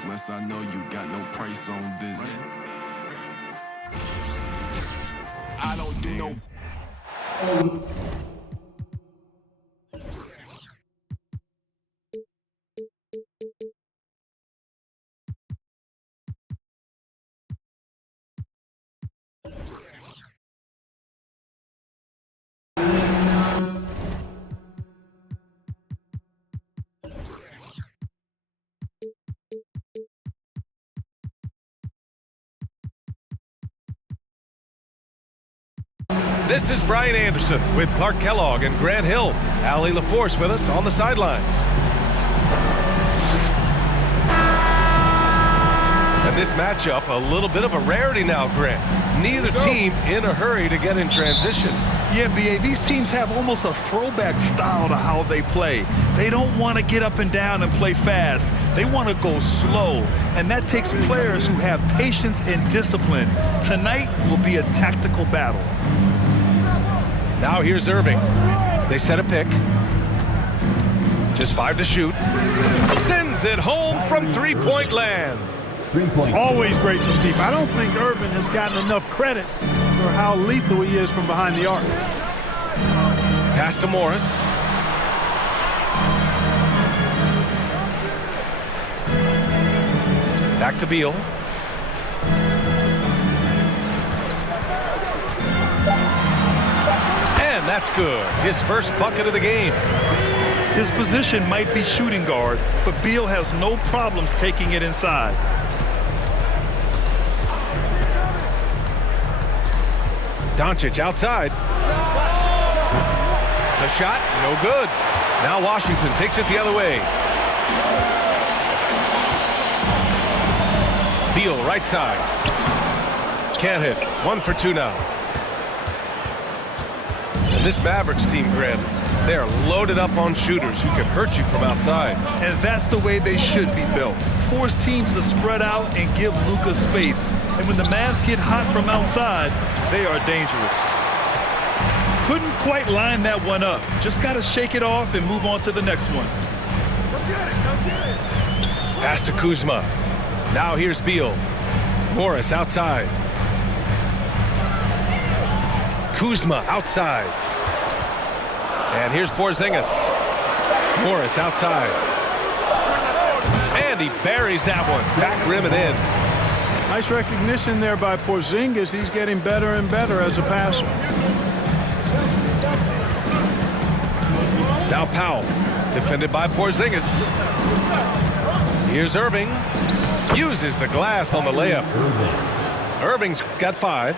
this. Less I know you got no price on this. I don't do no. This is Brian Anderson with Clark Kellogg and Grant Hill. Allie LaForce with us on the sidelines. And this matchup, a little bit of a rarity now, Grant. Neither team in a hurry to get in transition. Yeah, B.A., these teams have almost a throwback style to how they play. They don't want to get up and down and play fast. They want to go slow, and that takes players who have patience and discipline. Tonight will be a tactical battle. Now here's Irving. They set a pick. Just 5 to shoot. Sends it home from three-point land. Always great from deep. I don't think Irving has gotten enough credit for how lethal he is from behind the arc. Pass to Morris. Back to Beal. And that's good. His first bucket of the game. His position might be shooting guard, but Beal has no problems taking it inside. Doncic outside. The shot, no good. Now Washington takes it the other way. Beal, right side. Can't hit. 1 for 2 now. And this Mavericks team, Grant, they are loaded up on shooters who can hurt you from outside. And that's the way they should be built. Force teams to spread out and give Luka space. And when the Mavs get hot from outside, they are dangerous. Couldn't quite line that one up. Just got to shake it off and move on to the next one. Pass to Kuzma. Now here's Beal. Morris outside. Kuzma outside. And here's Porzingis. Morris outside. And he buries that one. Back rim and in. Nice recognition there by Porzingis. He's getting better and better as a passer. Now Powell. Defended by Porzingis. Here's Irving. Uses the glass on the layup. Irving's got 5.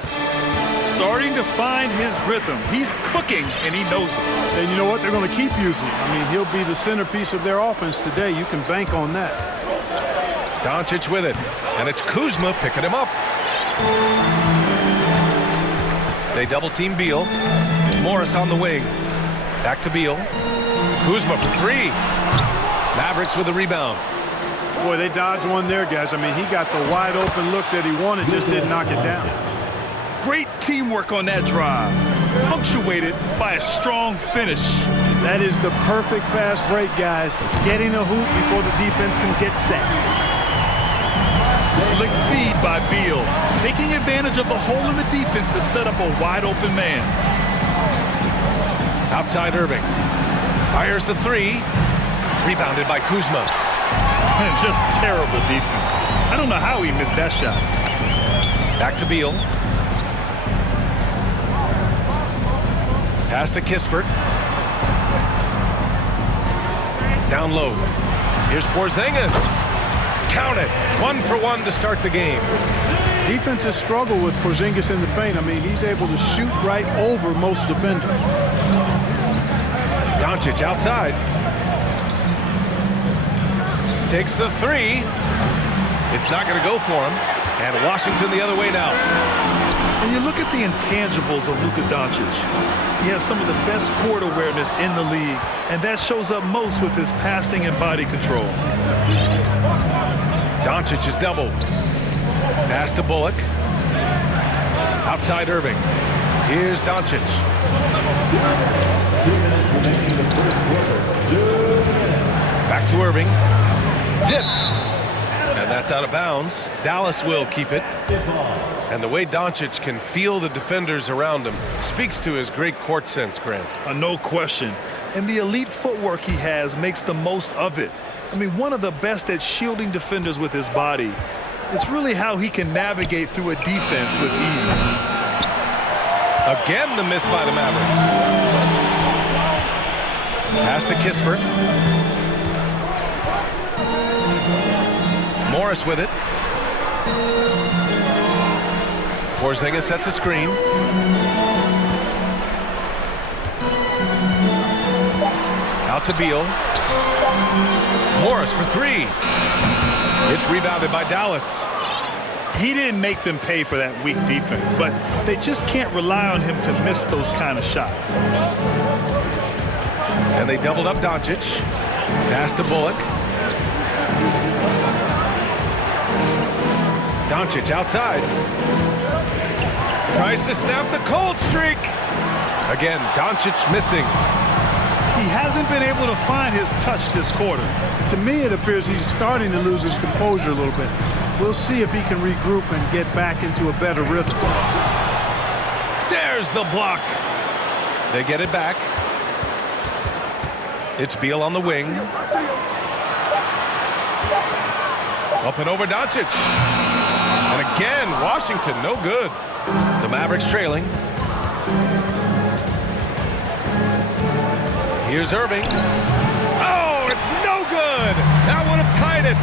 Starting to find his rhythm. He's cooking, and he knows it. And you know what? They're going to keep using him. I mean, he'll be the centerpiece of their offense today. You can bank on that. Doncic with it. And it's Kuzma picking him up. They double-team Beal. Morris on the wing. Back to Beal. Kuzma for 3. Mavericks with the rebound. Boy, they dodged one there, guys. I mean, he got the wide-open look that he wanted, just didn't knock it down. Great teamwork on that drive, punctuated by a strong finish. That is the perfect fast break, guys. Getting a hoop before the defense can get set. Slick feed by Beal, taking advantage of the hole in the defense to set up a wide-open man. Outside Irving. Fires the 3. Rebounded by Kuzma. And just terrible defense. I don't know how he missed that shot. Back to Beal. Pass to Kispert. Down low. Here's Porzingis. Count it. 1 for 1 to start the game. Defenses struggle with Porzingis in the paint. I mean, he's able to shoot right over most defenders. Doncic outside. Takes the 3. It's not going to go for him. And Washington the other way now. When you look at the intangibles of Luka Doncic, he has some of the best court awareness in the league, and that shows up most with his passing and body control. Doncic is doubled. Pass to Bullock. Outside Irving. Here's Doncic. Back to Irving. Dipped. And that's out of bounds. Dallas will keep it. And the way Doncic can feel the defenders around him speaks to his great court sense, Grant. No question. And the elite footwork he has makes the most of it. I mean, one of the best at shielding defenders with his body. It's really how he can navigate through a defense with ease. Again, the miss by the Mavericks. Pass to Kispert. Morris with it. Porzingis sets a screen. Out to Beal. Morris for three. It's rebounded by Dallas. He didn't make them pay for that weak defense, but they just can't rely on him to miss those kind of shots. And they doubled up Doncic. Pass to Bullock. Doncic outside. Tries to snap the cold streak. Again, Doncic missing. He hasn't been able to find his touch this quarter. To me, it appears he's starting to lose his composure a little bit. We'll see if he can regroup and get back into a better rhythm. There's the block. They get it back. It's Beal on the wing. Up and over Doncic. And again, Washington, no good. The Mavericks trailing. Here's Irving. Oh, it's no good. That would have tied it.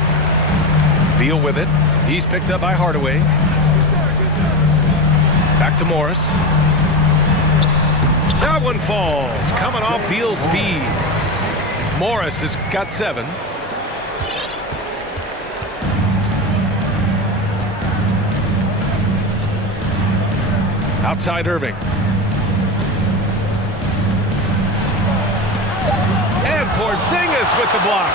Beal with it. He's picked up by Hardaway. Back to Morris. That one falls. Coming off Beal's feed. Morris has got 7. Outside Irving. And Porzingis with the block.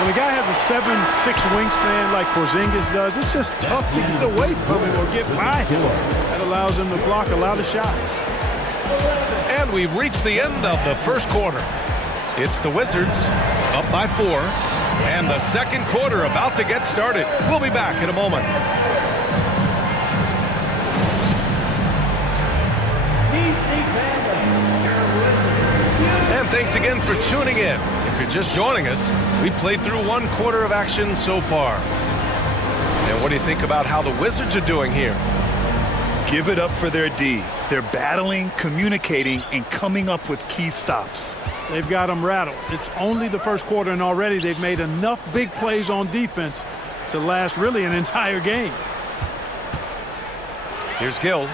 When a guy has a 7'6" wingspan like Porzingis does, it's just tough to get away from him or get by him. That allows him to block a lot of shots. And we've reached the end of the first quarter. It's the Wizards up by 4. And the second quarter about to get started. We'll be back in a moment. And thanks again for tuning in. If you're just joining us, we've played through 1 quarter of action so far. And what do you think about how the Wizards are doing here? Give it up for their D. They're battling, communicating, and coming up with key stops. They've got them rattled. It's only the first quarter, and already they've made enough big plays on defense to last really an entire game. Here's Gill.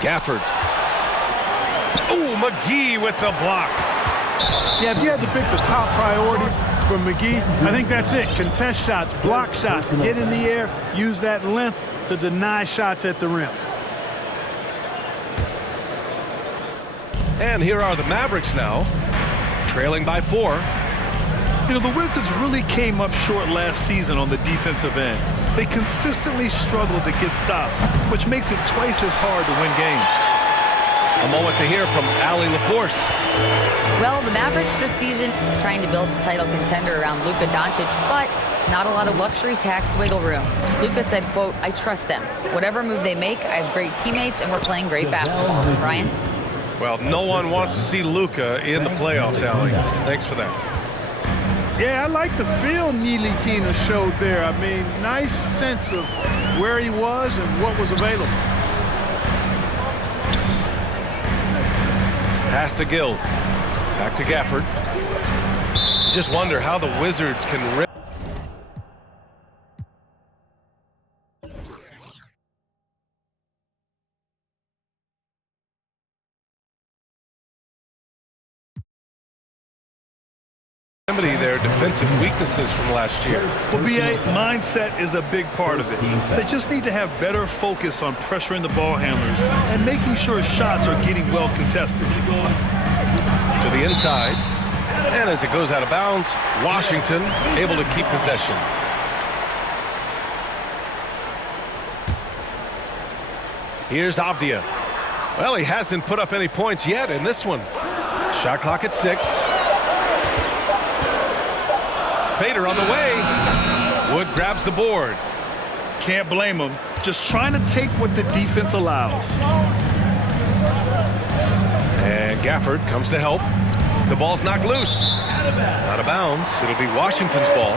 Gafford. Oh, McGee with the block. Yeah, if you had to pick the top priority for McGee, I think that's it. Contest shots, block shots, get in the air, use that length to deny shots at the rim. And here are the Mavericks now, trailing by 4. You know, the Wizards really came up short last season on the defensive end. They consistently struggled to get stops, which makes it twice as hard to win games. A moment to hear from Allie LaForce. Well, the Mavericks this season trying to build a title contender around Luka Doncic, but not a lot of luxury tax wiggle room. Luka said, quote, "I trust them. Whatever move they make, I have great teammates and we're playing great basketball." Ryan? Well, no one wants to see Luka in the playoffs, Allie. Thanks for that. Yeah, I like the feel Ntilikina showed there. I mean, nice sense of where he was and what was available. Pass to Gill. Back to Gafford. Just wonder how the Wizards can rip. Remedy their defensive weaknesses from last year. Well, BA, mindset is a big part of it. They just need to have better focus on pressuring the ball handlers and making sure shots are getting well contested. To the inside. And as it goes out of bounds, Washington able to keep possession. Here's Avdia. Well, he hasn't put up any points yet in this one. Shot clock at 6. Fader on the way. Wood grabs the board. Can't blame him. Just trying to take what the defense allows. And Gafford comes to help. The ball's knocked loose. Out of bounds. It'll be Washington's ball.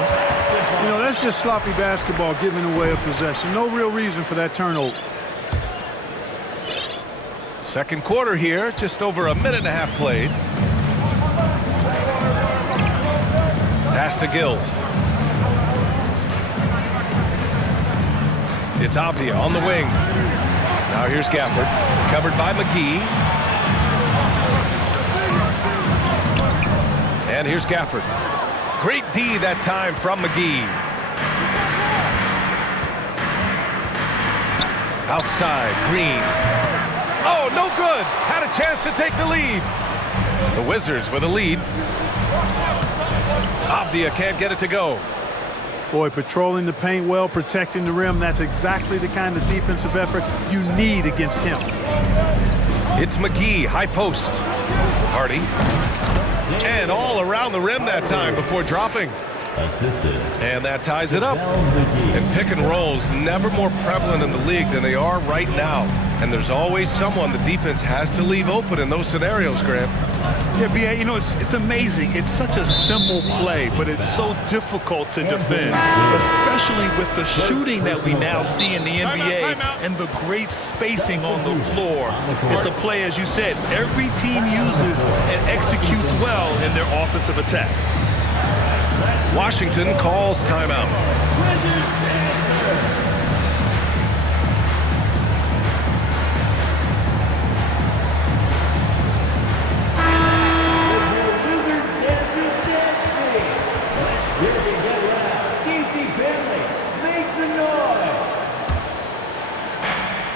You know, that's just sloppy basketball, giving away a possession. No real reason for that turnover. Second quarter here, just over a minute and a half played. Pass to Gill. It's Avdia on the wing. Now here's Gafford, covered by McGee. And here's Gafford. Great D that time from McGee. Outside, Green. Oh, no good. Had a chance to take the lead. The Wizards with a lead. Avdia can't get it to go. Boy, patrolling the paint well, protecting the rim. That's exactly the kind of defensive effort you need against him. It's McGee, high post. Hardy. And all around the rim that time before dropping. Assisted. And that ties it up. And pick and rolls never more prevalent in the league than they are right now. And there's always someone the defense has to leave open in those scenarios, Graham. Yeah, B.A., you know, it's amazing. It's such a simple play, but it's so difficult to defend, especially with the shooting that we now see in the NBA and the great spacing on the floor. It's a play, as you said, every team uses and executes well in their offensive attack. Washington calls timeout.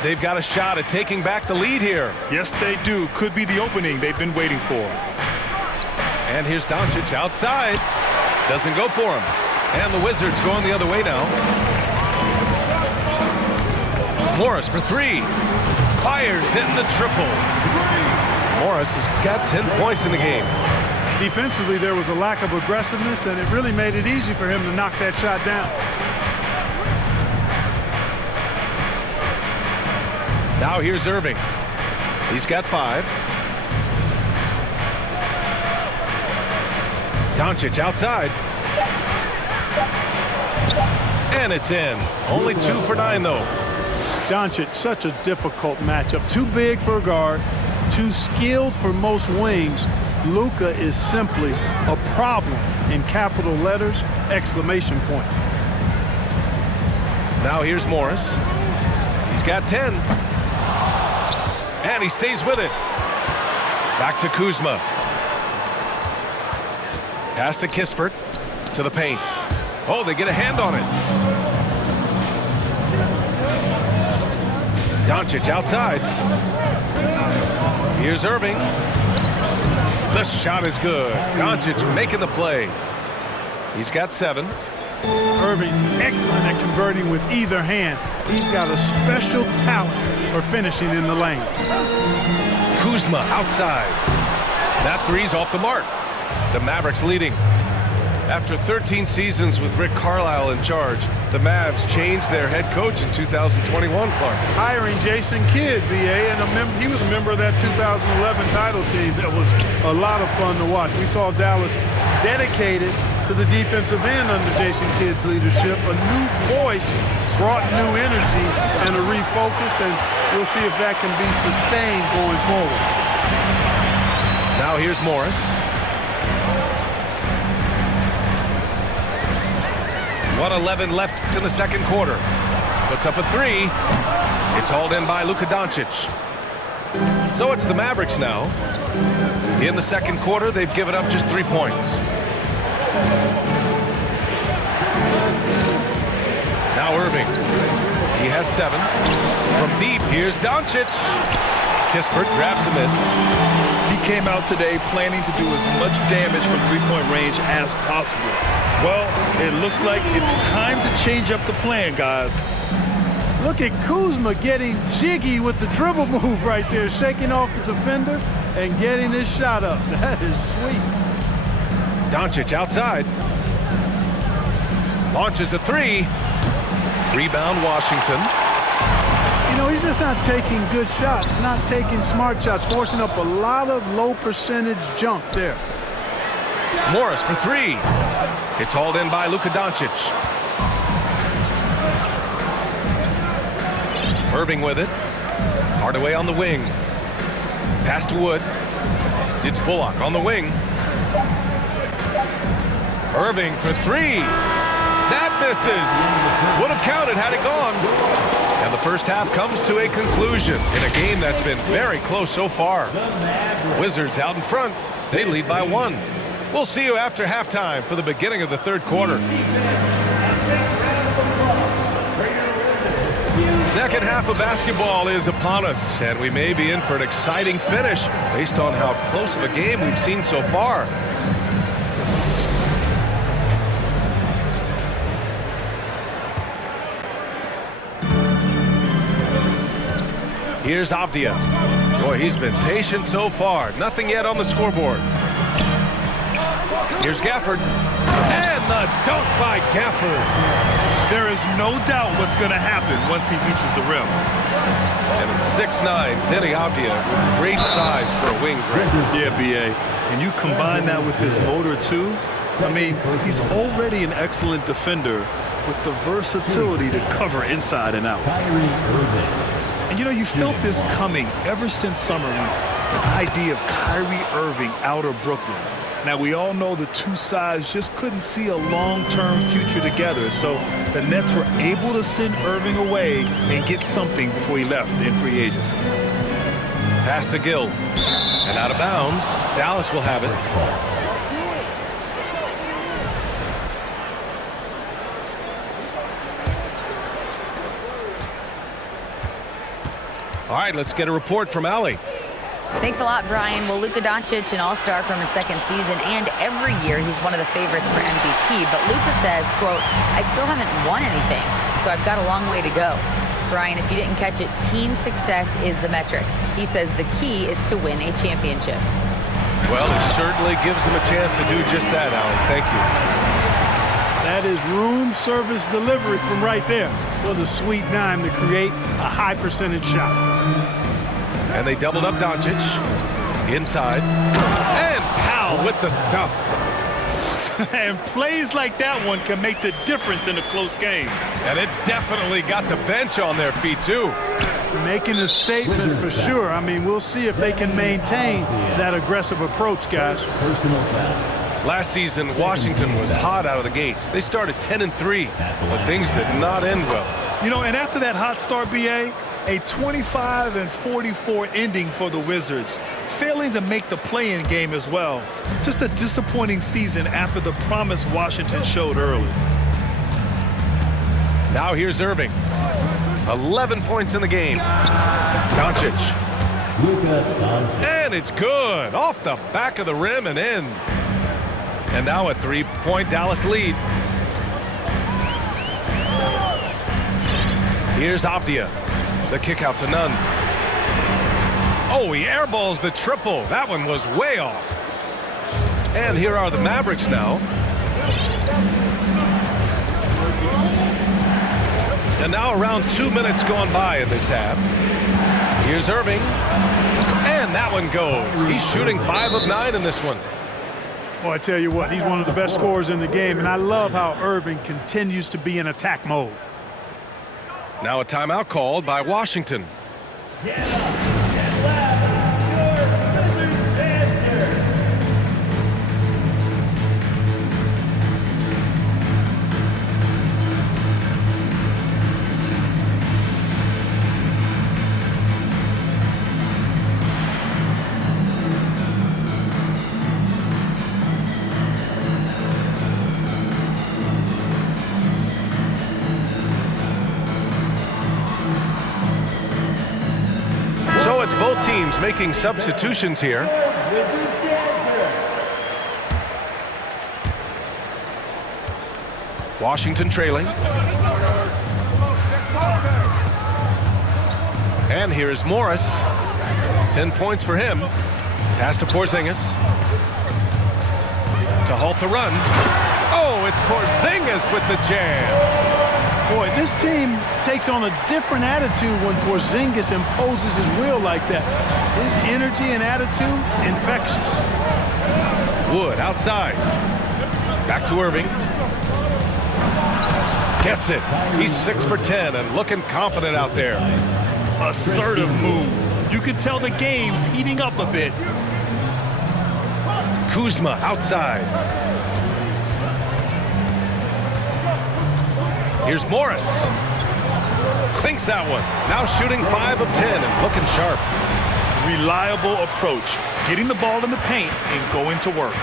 They've got a shot at taking back the lead here. Yes, they do. Could be the opening they've been waiting for. And here's Doncic outside. Doesn't go for him. And the Wizards going the other way now. Morris for three. Fires, hitting the triple. Morris has got 10 points in the game. Defensively, there was a lack of aggressiveness, and it really made it easy for him to knock that shot down. Now here's Irving. He's got 5. Doncic outside. And it's in. Only 2 for 9, though. Doncic, such a difficult matchup. Too big for a guard, too skilled for most wings. Luka is simply a problem in capital letters, exclamation point. Now here's Morris. He's got 10. And he stays with it. Back to Kuzma. Pass to Kispert. To the paint. Oh, they get a hand on it. Doncic outside. Here's Irving. The shot is good. Doncic making the play. He's got 7. Irving, excellent at converting with either hand. He's got a special talent for finishing in the lane. Kuzma outside. That three's off the mark. The Mavericks leading. After 13 seasons with Rick Carlisle in charge, the Mavs changed their head coach in 2021, Clark. Hiring Jason Kidd, B.A., and he was a member of that 2011 title team. That was a lot of fun to watch. We saw Dallas dedicated to the defensive end under Jason Kidd's leadership. A new voice brought new energy and a refocus, and we'll see if that can be sustained going forward. Now here's Morris. 1:11 left in the second quarter. Puts up a 3. It's hauled in by Luka Doncic. So it's the Mavericks now. In the second quarter, they've given up just 3 points. Now Irving. He has 7. From deep, here's Doncic. Kispert grabs a miss. He came out today planning to do as much damage from three-point range as possible. Well, it looks like it's time to change up the plan, guys. Look at Kuzma getting jiggy with the dribble move right there, shaking off the defender and getting his shot up. That is sweet. Doncic outside. Launches a three. Rebound, Washington. You know, he's just not taking good shots, not taking smart shots, forcing up a lot of low percentage jump there. Morris for three. It's hauled in by Luka Doncic. Irving with it. Hardaway on the wing. Pass to Wood. It's Bullock on the wing. Irving for three. That misses. Would have counted had it gone. And the first half comes to a conclusion in a game that's been very close so far. Wizards out in front. They lead by 1. We'll see you after halftime for the beginning of the third quarter. Second half of basketball is upon us, and we may be in for an exciting finish based on how close of a game we've seen so far. Here's Avdia. Boy, he's been patient so far. Nothing yet on the scoreboard. Here's Gafford. And the dunk by Gafford. There is no doubt what's going to happen once he reaches the rim. And at 6'9", Denny Avdia, great size for a wing grip. Yeah, B.A. And you combine that with his motor, too. I mean, he's already an excellent defender with the versatility to cover inside and out. And, you know, you felt this coming ever since summer when the idea of Kyrie Irving out of Brooklyn. Now, we all know the two sides just couldn't see a long-term future together, so the Nets were able to send Irving away and get something before he left in free agency. Pass to Gill. And out of bounds. Dallas will have it. All right, let's get a report from Allie. Thanks a lot, Brian. Well, Luka Doncic, an all-star from his second season, and every year he's one of the favorites for MVP. But Luka says, quote, I still haven't won anything, so I've got a long way to go. Brian, if you didn't catch it, team success is the metric. He says the key is to win a championship. Well, it certainly gives him a chance to do just that, Allie. Thank you. That is room service delivery from right there. What a sweet dime to create a high percentage shot. And they doubled up Doncic. Inside. And Powell with the stuff. And plays like that one can make the difference in a close game. And it definitely got the bench on their feet, too. Making a statement for sure. I mean, we'll see if they can maintain that aggressive approach, guys. Last season, Washington was hot out of the gates. They started 10-3, but things did not end well. You know, and after that hot start, B.A., a 25-44 ending for the Wizards, failing to make the play-in game as well. Just a disappointing season after the promise Washington showed early. Now here's Irving. 11 points in the game. Doncic. And it's good. Off the back of the rim and in. And now a three-point Dallas lead. Here's Avdia. The kick out to Nunn. Oh, he airballs the triple. That one was way off. And here are the Mavericks now. And now around 2 minutes gone by in this half. Here's Irving. And that one goes. He's shooting 5 of 9 in this one. Well, I tell you what, he's one of the best scorers in the game, and I love how Irving continues to be in attack mode. Now a timeout called by Washington. So it's both teams making substitutions here. Washington trailing. And here is Morris. 10 points for him. Pass to Porzingis. To halt the run. Oh, Oh, it's Porzingis with the jam. Boy, this team takes on a different attitude when Porzingis imposes his will like that. His energy and attitude, infectious. Wood outside. Back to Irving. Gets it. He's 6 for 10 and looking confident out there. Assertive move. You can tell the game's heating up a bit. Kuzma outside. Here's Morris. Sinks that one. Now shooting 5 of 10 and looking sharp. Reliable approach. Getting the ball in the paint and going to work.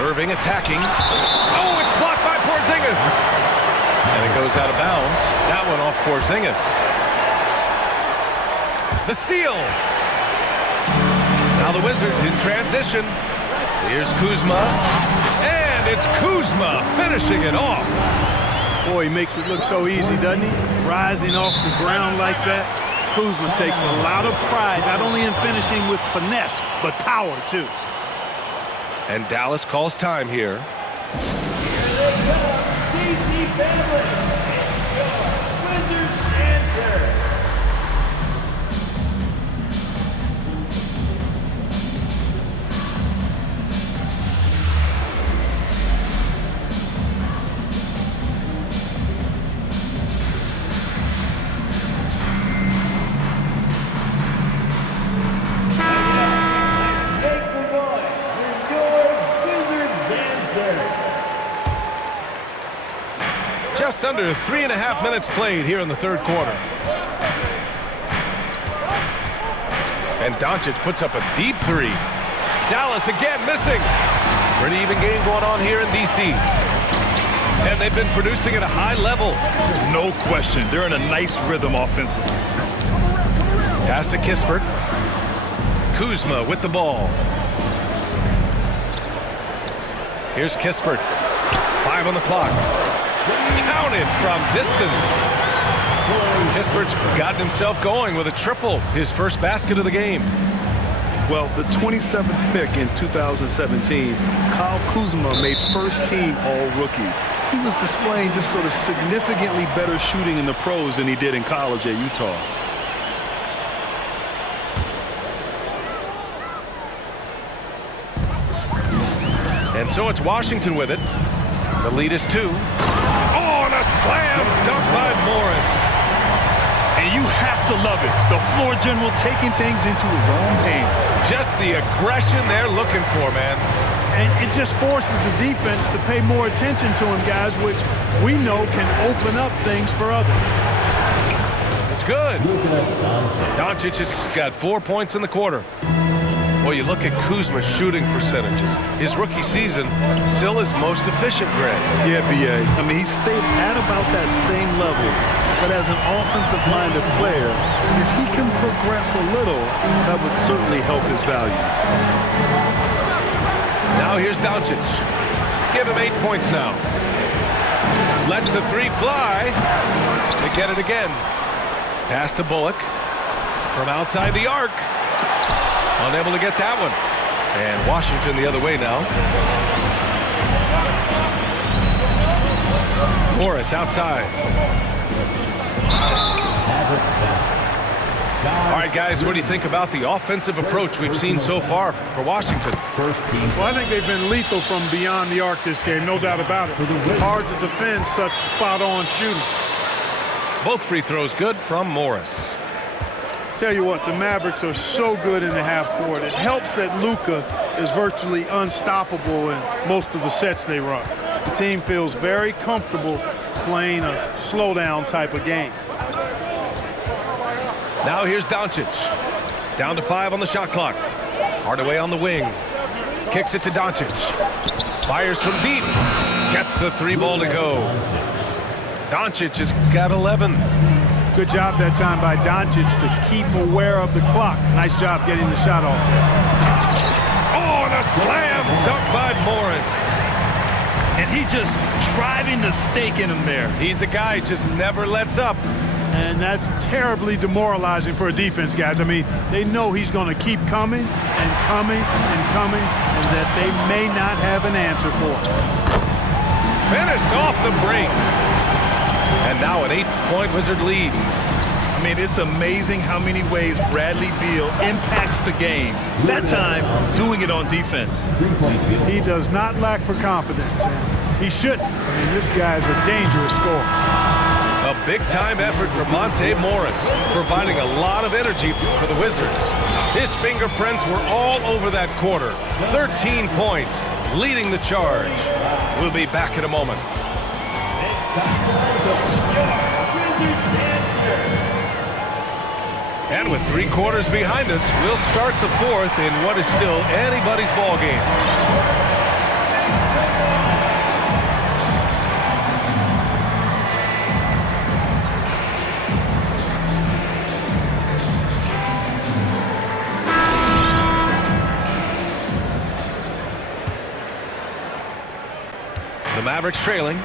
Irving attacking. Oh, it's blocked by Porzingis. And it goes out of bounds. That one off Porzingis. The steal. Now the Wizards in transition. Here's Kuzma. And it's Kuzma finishing it off. Boy, he makes it look so easy, doesn't he? Rising off the ground like that. Kuzma takes a lot of pride, not only in finishing with finesse, but power, too. And Dallas calls time here. Just under 3.5 minutes played here in the third quarter. And Doncic puts up a deep three. Dallas again missing. Pretty even game going on here in D.C. And they've been producing at a high level. No question. They're in a nice rhythm offensively. Pass to Kispert. Kuzma with the ball. Here's Kispert. 5 on the clock. Counted from distance. Kispert's gotten himself going with a triple, his first basket of the game. Well, the 27th pick in 2017, Kyle Kuzma made first-team All-Rookie. He was displaying just sort of significantly better shooting in the pros than he did in college at Utah. And so it's Washington with it. The lead is 2. Oh, and a slam dunk by Morris. And you have to love it. The floor general taking things into his own hands. Just the aggression they're looking for, man. And it just forces the defense to pay more attention to him, guys, which we know can open up things for others. It's good. Doncic has got 4 points in the quarter. Boy, you look at Kuzma's shooting percentages. His rookie season, still his most efficient, Greg. Yeah, B.A. I mean, he stayed at about that same level. But as an offensive-minded player, if he can progress a little, that would certainly help his value. Now here's Doncic. Give him 8 points now. Lets the three fly. They get it again. Pass to Bullock from outside the arc. Unable to get that one. And Washington the other way now. Morris outside. All right, guys, what do you think about the offensive approach we've seen so far for Washington? Well, I think they've been lethal from beyond the arc this game, no doubt about it. Hard to defend such spot-on shooting. Both free throws good from Morris. Tell you what, the Mavericks are so good in the half court. It helps that Luka is virtually unstoppable in most of the sets they run. The team feels very comfortable playing a slowdown type of game. Now here's Doncic. Down to 5 on the shot clock. Hardaway on the wing. Kicks it to Doncic. Fires from deep. Gets the 3-ball to go. Doncic has got 11. Good job that time by Doncic to keep aware of the clock. Nice job getting the shot off there. Oh, and a slam dunk by Morris. And he just driving the stake in him there. He's a guy who just never lets up. And that's terribly demoralizing for a defense, guys. I mean, they know he's going to keep coming and coming and coming, and that they may not have an answer for it. Finished off the break. And now an 8-point Wizard lead. I mean, it's amazing how many ways Bradley Beal impacts the game. That time, doing it on defense. He does not lack for confidence, and he shouldn't. I mean, this guy's a dangerous scorer. A big-time effort for Monte Morris, providing a lot of energy for the Wizards. His fingerprints were all over that quarter. 13 points, leading the charge. We'll be back in a moment. And with 3 quarters behind us, we'll start the 4th in what is still anybody's ball game. The Mavericks trailing.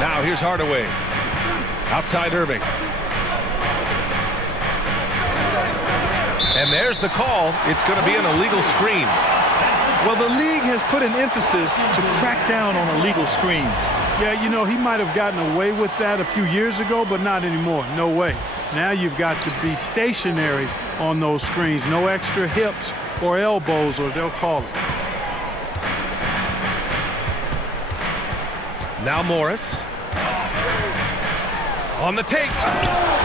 Now here's Hardaway. Outside Irving. And there's the call. It's going to be an illegal screen. Well, the league has put an emphasis to crack down on illegal screens. Yeah, you know, he might have gotten away with that a few years ago, but not anymore. No way. Now you've got to be stationary on those screens. No extra hips or elbows, or they'll call it. Now Morris. On the take.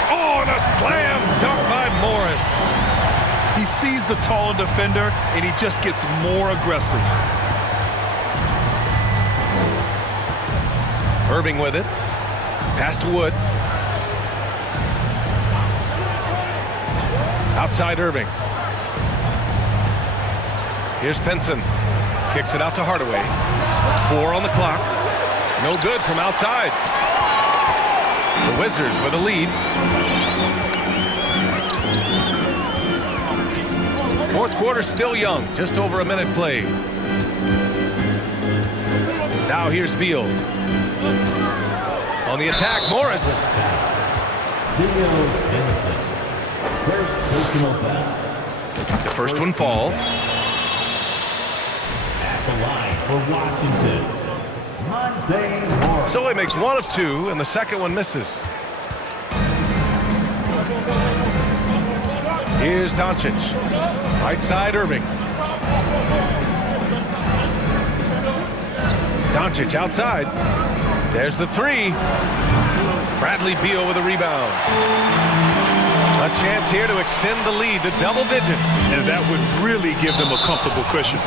Oh, and a slam dunk by Morris. He sees the taller defender, and he just gets more aggressive. Irving with it. Pass to Wood. Outside Irving. Here's Pinson. Kicks it out to Hardaway. 4 on the clock. No good from outside. The Wizards with a lead. 4th quarter still young. Just over a minute played. Now here's Beal. On the attack, Morris. First personal foul. The first one falls. At the line for Washington, Monte Morris. So he makes 1 of 2, and the second one misses. Here's Doncic. Right side, Irving. Doncic outside. There's the 3. Bradley Beal with a rebound. A chance here to extend the lead to double digits. And that would really give them a comfortable cushion.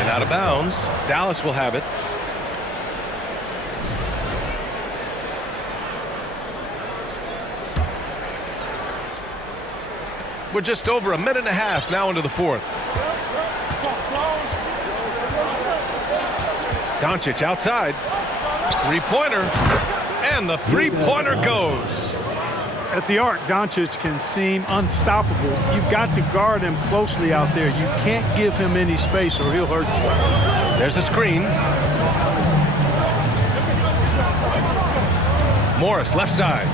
And out of bounds, Dallas will have it. We're just over a minute and a half now into the 4th. Doncic outside. 3-pointer. And the 3-pointer goes. At the arc, Doncic can seem unstoppable. You've got to guard him closely out there. You can't give him any space or he'll hurt you. There's a screen. Morris, left side.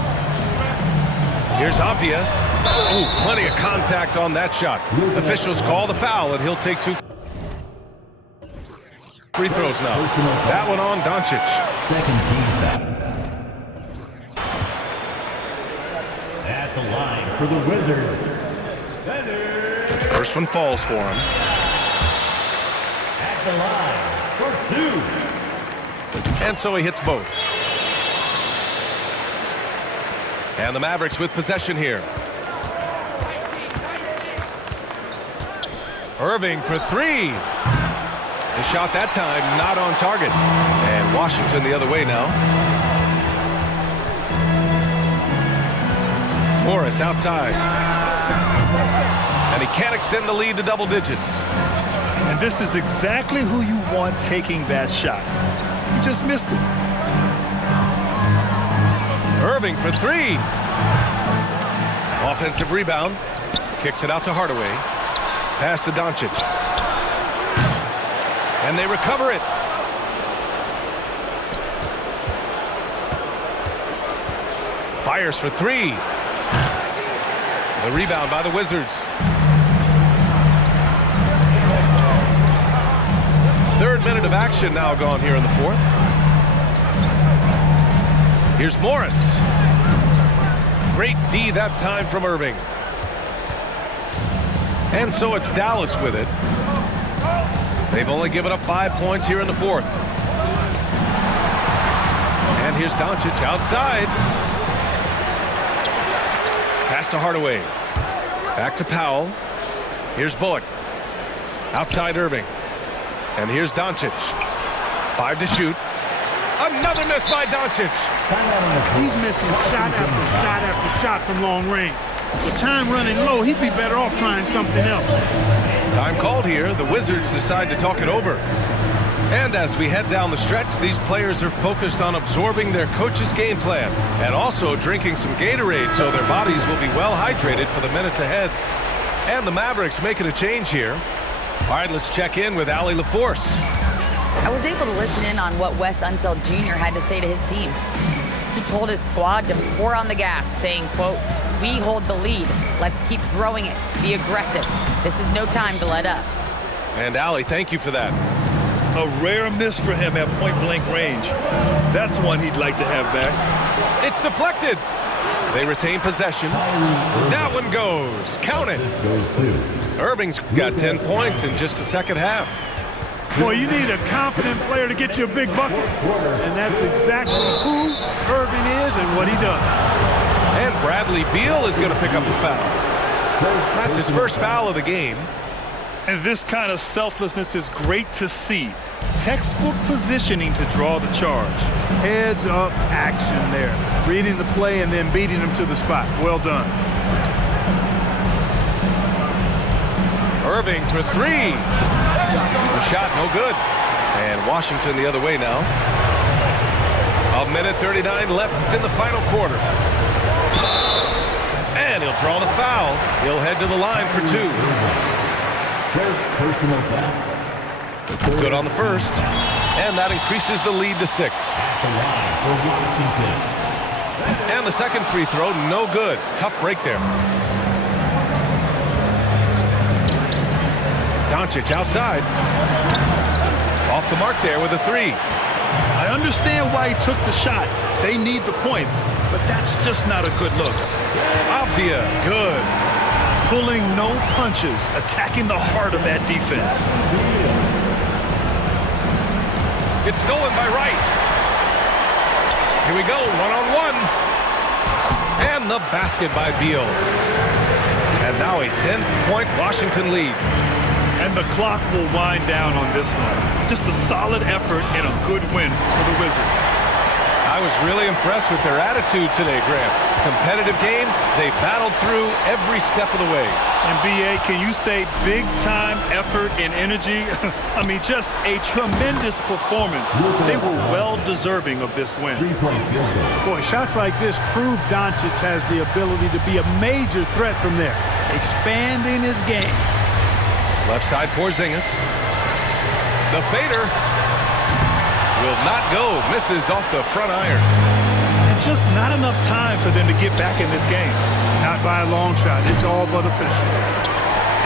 Here's Avdia. Ooh, plenty of contact on that shot. Officials call the foul, and he'll take 2 free throws now. That one on Doncic. Second team foul. At the line for the Wizards. First one falls for him. At the line for 2. And so he hits both. And the Mavericks with possession here. Irving for 3. The shot that time not on target. And Washington the other way now. Morris outside. And he can't extend the lead to double digits. And this is exactly who you want taking that shot. You just missed it. Irving for 3. Offensive rebound. Kicks it out to Hardaway. Pass to Doncic. And they recover it. Fires for three. The rebound by the Wizards. Third minute of action now gone here in the fourth. Here's Morris. Great D that time from Irving. And so it's Dallas with it. They've only given up 5 points here in the fourth. And here's Doncic outside. Pass to Hardaway. Back to Powell. Here's Bullock. Outside Irving. And here's Doncic. 5 to shoot. Another miss by Doncic. He's missing shot after shot after shot from long range. With time running low, he'd be better off trying something else. Time called here. The Wizards decide to talk it over. And as we head down the stretch, these players are focused on absorbing their coach's game plan and also drinking some Gatorade so their bodies will be well hydrated for the minutes ahead. And the Mavericks making a change here. All right, let's check in with Allie LaForce. I was able to listen in on what Wes Unseld Jr. had to say to his team. He told his squad to pour on the gas, saying, quote, "We hold the lead. Let's keep growing it. Be aggressive. This is no time to let up." And Allie, thank you for that. A rare miss for him at point-blank range. That's one he'd like to have back. It's deflected. They retain possession. That one goes. Count it. Goes to Irving's got 10 points in just the second half. Boy, you need a confident player to get you a big bucket. And that's exactly who Irving is and what he does. And Bradley Beal is going to pick up the foul. That's his first foul of the game. And this kind of selflessness is great to see. Textbook positioning to draw the charge. Heads up action there. Reading the play and then beating him to the spot. Well done. Irving for three. The shot no good. And Washington the other way now. 1:39 left in the final quarter. And he'll draw the foul. He'll head to the line for two. first personal foul. Good on the first. And that increases the lead to 6. The line for Washington. And the second free throw, no good. Tough break there. Doncic outside. Off the mark there with a three. I understand why he took the shot. They need the points, but that's just not a good look. Avdia, good. Pulling no punches, attacking the heart of that defense. It's stolen by Wright. Here we go, one-on-one. And the basket by Beal. And now a 10-point Washington lead. And the clock will wind down on this one. Just a solid effort and a good win for the Wizards. I was really impressed with their attitude today, Grant. Competitive game, they battled through every step of the way. And B.A., can you say big-time effort and energy? I mean, just a tremendous performance. They were well-deserving of this win. Three-point field goal. Boy, shots like this prove Doncic has the ability to be a major threat from there, expanding his game. Left side Porzingis. The fader will not go. Misses off the front iron. And just not enough time for them to get back in this game. Not by a long shot. It's all but official.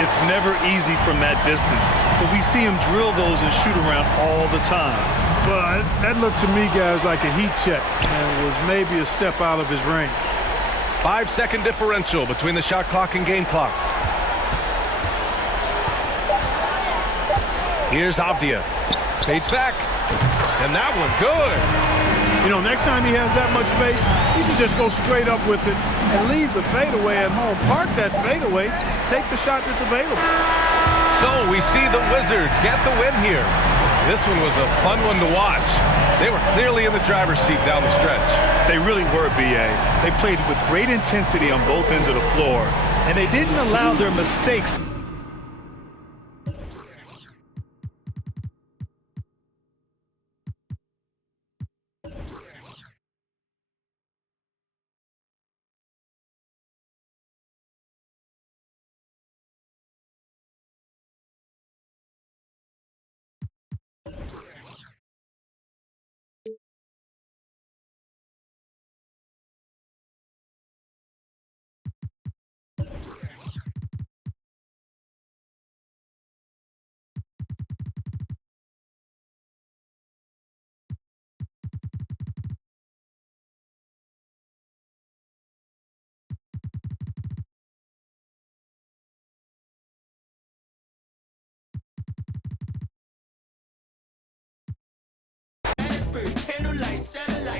It's never easy from that distance, but we see him drill those and shoot around all the time. But that looked to me, guys, like a heat check and was maybe a step out of his range. 5-second differential between the shot clock and game clock. Here's Avdia. Fades back. And that one, good. You know, next time he has that much space, he should just go straight up with it and leave the fadeaway at home. Park that fadeaway, take the shot that's available. So we see the Wizards get the win here. This one was a fun one to watch. They were clearly in the driver's seat down the stretch. They really were, B.A. They played with great intensity on both ends of the floor, and they didn't allow their mistakes spirit. Handle like shadow.